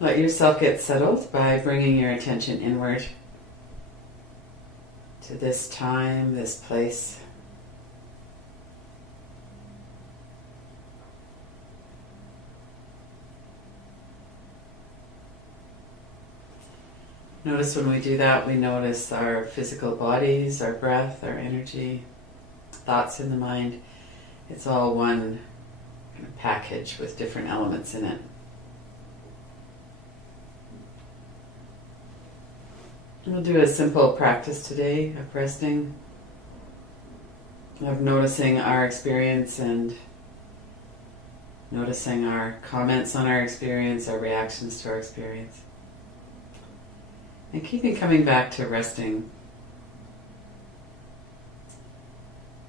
Let yourself get settled by bringing your attention inward to this time, this place. Notice when we do that, we notice our physical bodies, our breath, our energy, thoughts in the mind. It's all one kind of package with different elements in it. We'll do a simple practice today of resting, of noticing our experience and noticing our comments on our experience, our reactions to our experience. And keeping coming back to resting.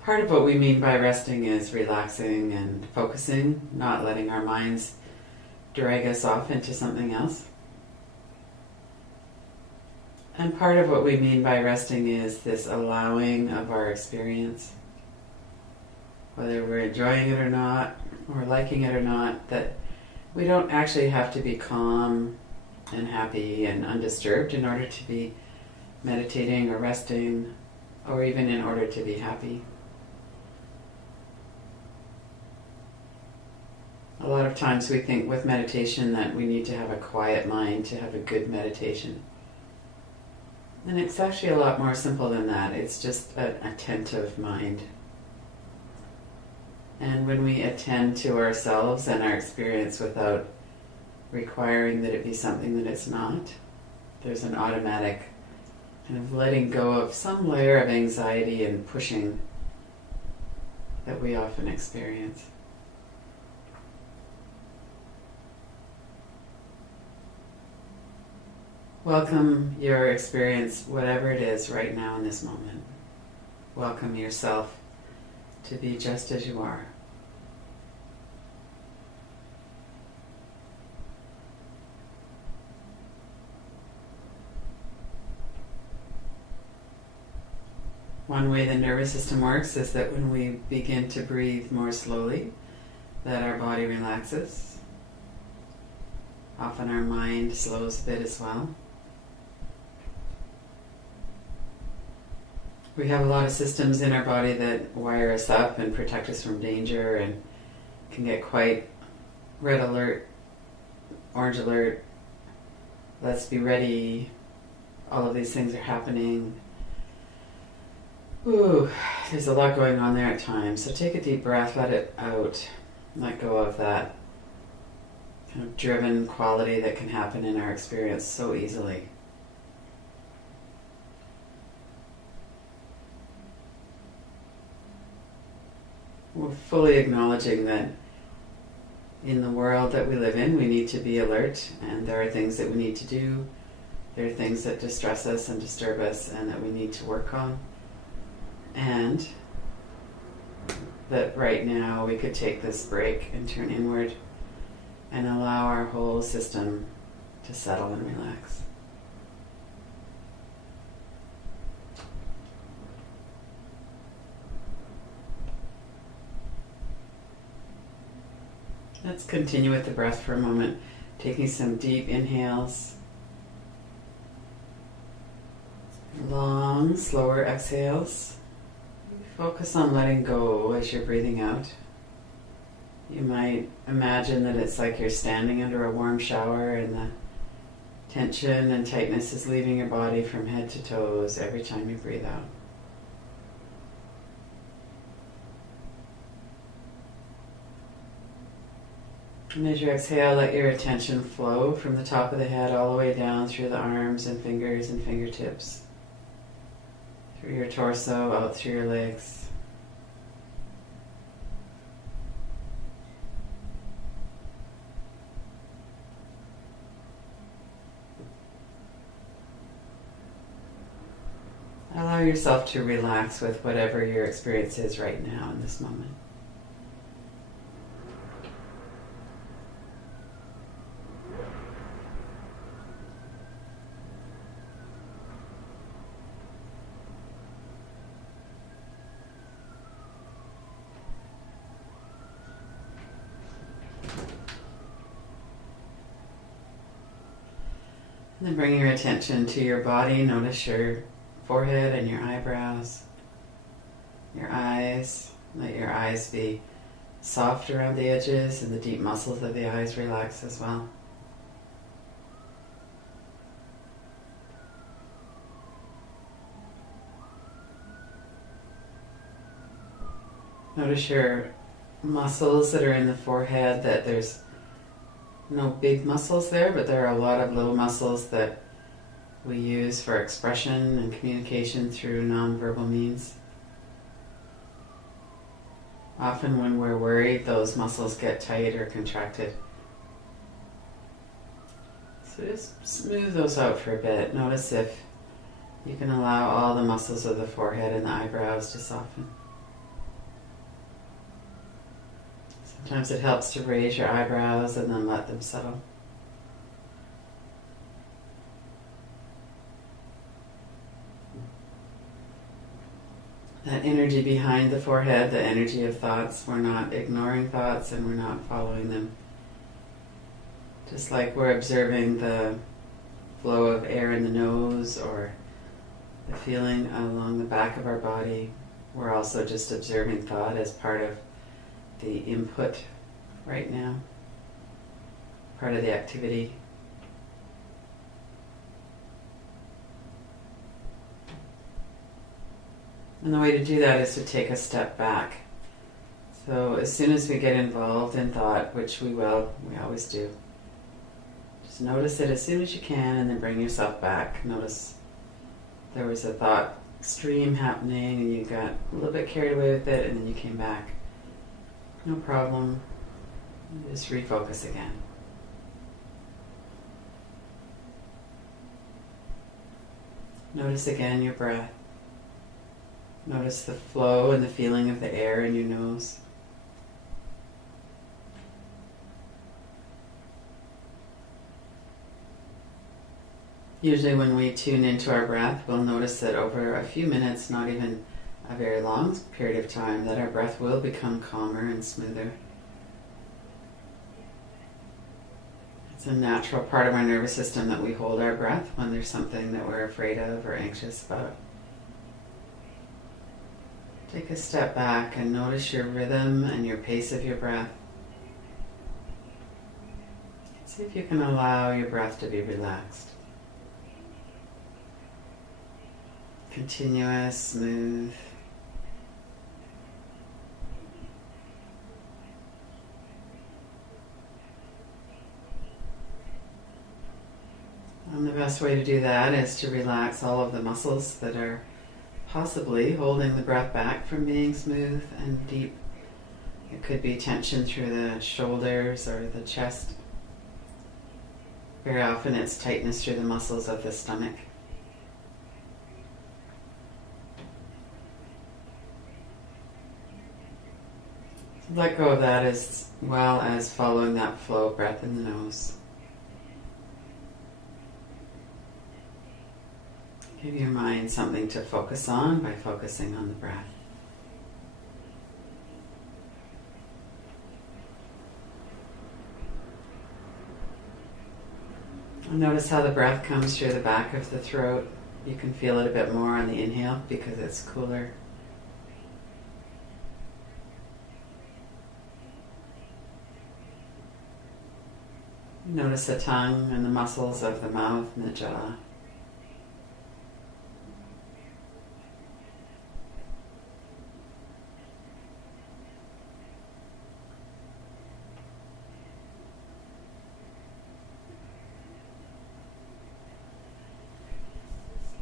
Part of what we mean by resting is relaxing and focusing, not letting our minds drag us off into something else. And part of what we mean by resting is this allowing of our experience, whether we're enjoying it or not, or liking it or not, that we don't actually have to be calm and happy and undisturbed in order to be meditating or resting, or even in order to be happy. A lot of times we think with meditation that we need to have a quiet mind to have a good meditation. And it's actually a lot more simple than that. It's just an attentive mind. And when we attend to ourselves and our experience without requiring that it be something that it's not, there's an automatic kind of letting go of some layer of anxiety and pushing that we often experience. Welcome your experience, whatever it is right now in this moment. Welcome yourself to be just as you are. One way the nervous system works is that when we begin to breathe more slowly, that our body relaxes. Often our mind slows a bit as well. We have a lot of systems in our body that wire us up and protect us from danger and can get quite red alert, orange alert, let's be ready, all of these things are happening. Ooh, there's a lot going on there at times. So take a deep breath, let it out, let go of that kind of driven quality that can happen in our experience so easily. We're fully acknowledging that in the world that we live in, we need to be alert, and there are things that we need to do. There are things that distress us and disturb us and that we need to work on. And that right now we could take this break and turn inward and allow our whole system to settle and relax. Let's continue with the breath for a moment, taking some deep inhales, long, slower exhales. Focus on letting go as you're breathing out. You might imagine that it's like you're standing under a warm shower and the tension and tightness is leaving your body from head to toes every time you breathe out. And as you exhale, let your attention flow from the top of the head all the way down through the arms and fingers and fingertips, through your torso, out through your legs. Allow yourself to relax with whatever your experience is right now in this moment. And then bring your attention to your body. Notice your forehead and your eyebrows, your eyes. Let your eyes be soft around the edges and the deep muscles of the eyes relax as well. Notice your muscles that are in the forehead, that there's no big muscles there, but there are a lot of little muscles that we use for expression and communication through nonverbal means. Often when we're worried, those muscles get tight or contracted. So just smooth those out for a bit. Notice if you can allow all the muscles of the forehead and the eyebrows to soften. Sometimes it helps to raise your eyebrows and then let them settle. That energy behind the forehead, the energy of thoughts, we're not ignoring thoughts and we're not following them. Just like we're observing the flow of air in the nose or the feeling along the back of our body, we're also just observing thought as part of the input right now, part of the activity. And the way to do that is to take a step back. So as soon as we get involved in thought, which we will, we always do, just notice it as soon as you can and then bring yourself back. Notice there was a thought stream happening and you got a little bit carried away with it and then you came back. No problem. Just refocus again. Notice again your breath. Notice the flow and the feeling of the air in your nose. Usually when we tune into our breath, we'll notice that over a few minutes, not even a very long period of time, that our breath will become calmer and smoother. It's a natural part of our nervous system that we hold our breath when there's something that we're afraid of or anxious about. Take a step back and notice your rhythm and your pace of your breath. See if you can allow your breath to be relaxed. Continuous, smooth. And the best way to do that is to relax all of the muscles that are possibly holding the breath back from being smooth and deep. It could be tension through the shoulders or the chest. Very often it's tightness through the muscles of the stomach. So let go of that as well as following that flow of breath in the nose. Give your mind something to focus on by focusing on the breath. And notice how the breath comes through the back of the throat. You can feel it a bit more on the inhale because it's cooler. Notice the tongue and the muscles of the mouth and the jaw.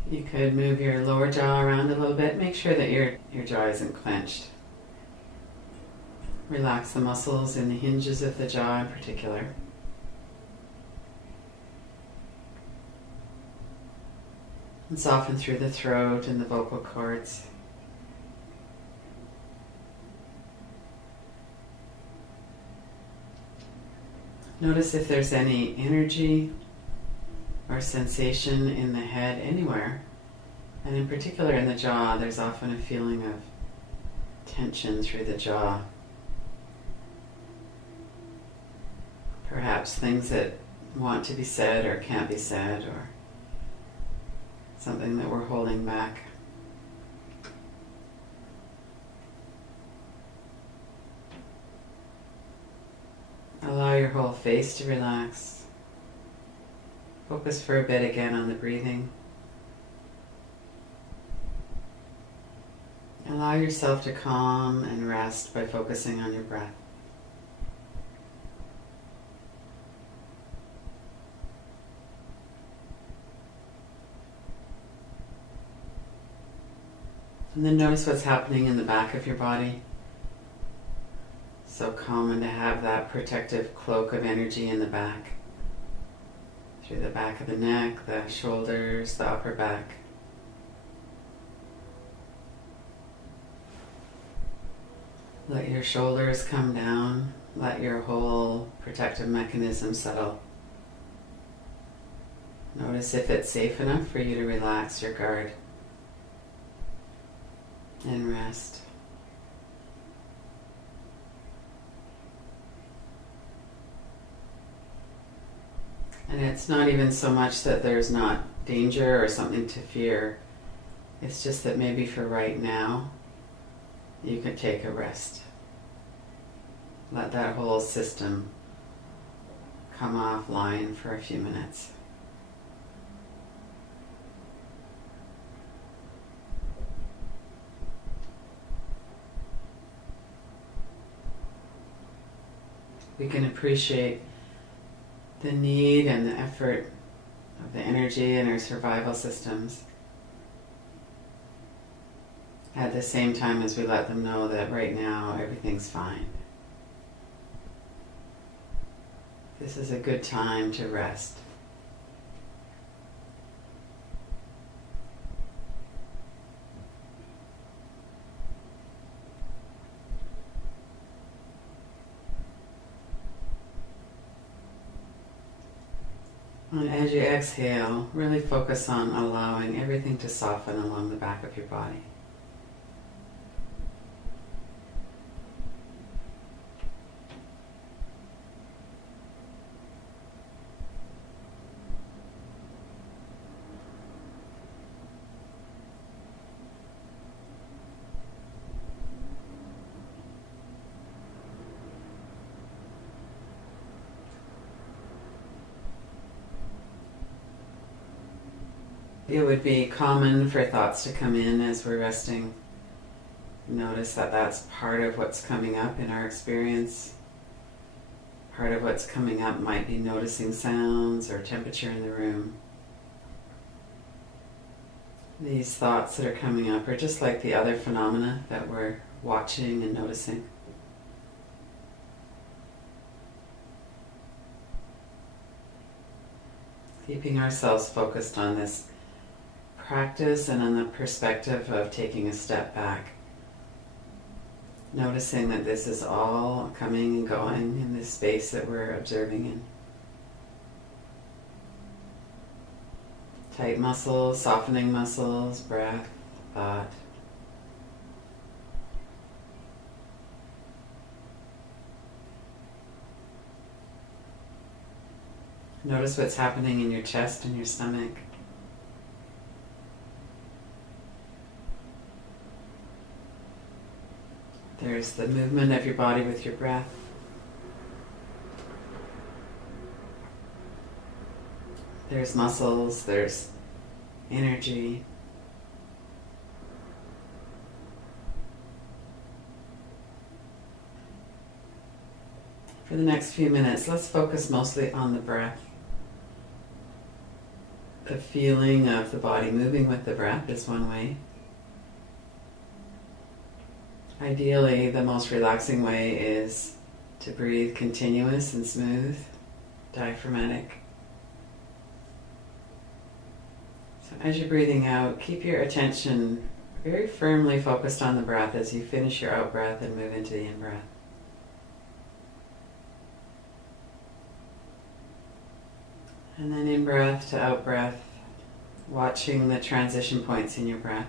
You could move your lower jaw around a little bit. Make sure that your jaw isn't clenched. Relax the muscles in the hinges of the jaw in particular. And soften through the throat and the vocal cords. Notice if there's any energy or sensation in the head anywhere. And in particular in the jaw, there's often a feeling of tension through the jaw. Perhaps things that want to be said or can't be said, or something that we're holding back. Allow your whole face to relax. Focus for a bit again on the breathing. Allow yourself to calm and rest by focusing on your breath. And then notice what's happening in the back of your body. So common to have that protective cloak of energy in the back. Through the back of the neck, the shoulders, the upper back. Let your shoulders come down. Let your whole protective mechanism settle. Notice if it's safe enough for you to relax your guard and rest. And it's not even so much that there's not danger or something to fear. It's just that maybe for right now, you could take a rest. Let that whole system come offline for a few minutes. We can appreciate the need and the effort of the energy in our survival systems at the same time as we let them know that right now everything's fine. This is a good time to rest. And as you exhale, really focus on allowing everything to soften along the back of your body. It would be common for thoughts to come in as we're resting. Notice that that's part of what's coming up in our experience. Part of what's coming up might be noticing sounds or temperature in the room. These thoughts that are coming up are just like the other phenomena that we're watching and noticing. Keeping ourselves focused on this practice and on the perspective of taking a step back. Noticing that this is all coming and going in this space that we're observing in. Tight muscles, softening muscles, breath, thought. Notice what's happening in your chest and your stomach. There's the movement of your body with your breath. There's muscles, there's energy. For the next few minutes, let's focus mostly on the breath. The feeling of the body moving with the breath is one way. Ideally, the most relaxing way is to breathe continuous and smooth, diaphragmatic. So as you're breathing out, keep your attention very firmly focused on the breath as you finish your out breath and move into the in breath. And then in breath to out breath, watching the transition points in your breath.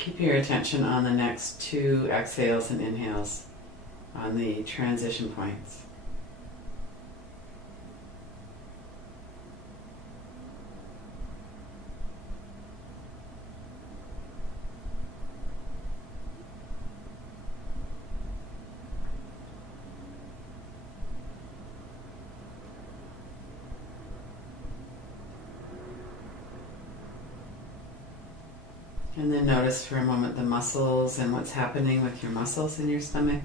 Keep your attention on the next 2 exhales and inhales on the transition points. And then notice for a moment the muscles and what's happening with your muscles in your stomach.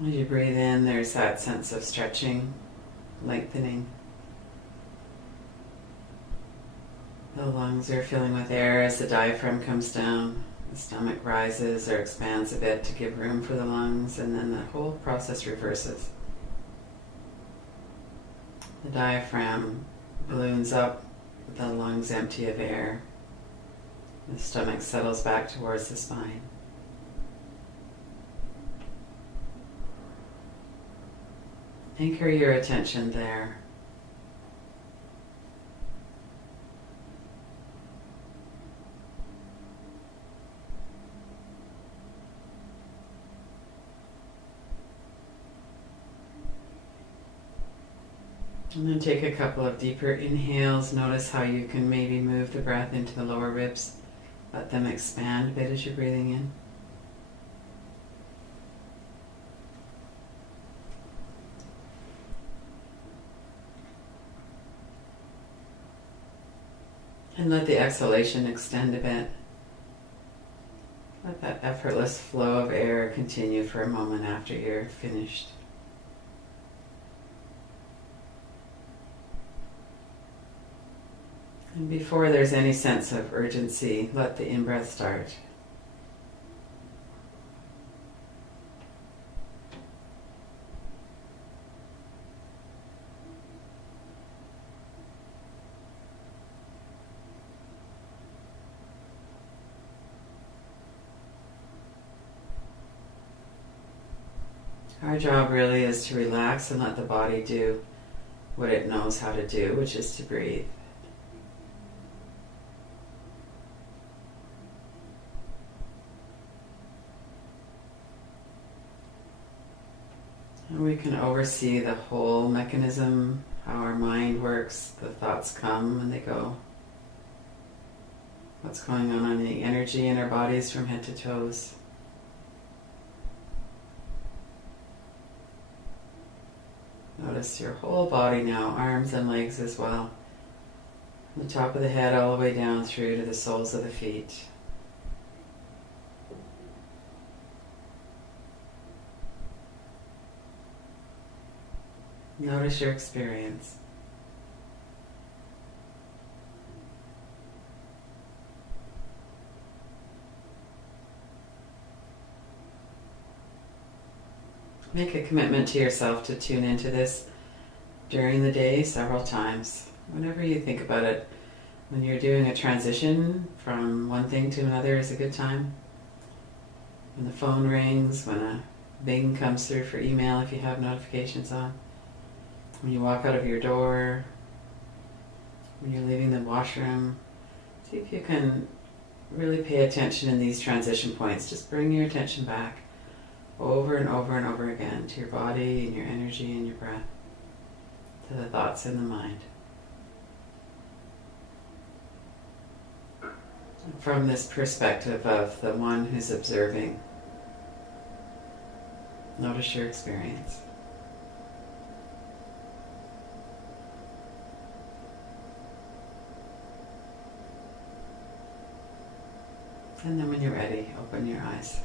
As you breathe in, there's that sense of stretching, lengthening. The lungs are filling with air as the diaphragm comes down. The stomach rises or expands a bit to give room for the lungs, and then the whole process reverses. The diaphragm balloons up, the lungs empty of air. The stomach settles back towards the spine. Anchor your attention there. And then take a couple of deeper inhales. Notice how you can maybe move the breath into the lower ribs. Let them expand a bit as you're breathing in. And let the exhalation extend a bit. Let that effortless flow of air continue for a moment after you're finished. And before there's any sense of urgency, let the in-breath start. Our job really is to relax and let the body do what it knows how to do, which is to breathe. And we can oversee the whole mechanism, how our mind works, the thoughts come and they go. What's going on in the energy in our bodies from head to toes. Notice your whole body now, arms and legs as well. From the top of the head all the way down through to the soles of the feet. Notice your experience. Make a commitment to yourself to tune into this during the day several times. Whenever you think about it, when you're doing a transition from one thing to another is a good time. When the phone rings, when a bing comes through for email if you have notifications on. When you walk out of your door, when you're leaving the washroom, see if you can really pay attention in these transition points. Just bring your attention back over and over and over again to your body and your energy and your breath, to the thoughts in the mind. From this perspective of the one who's observing, notice your experience. And then when you're ready, open your eyes.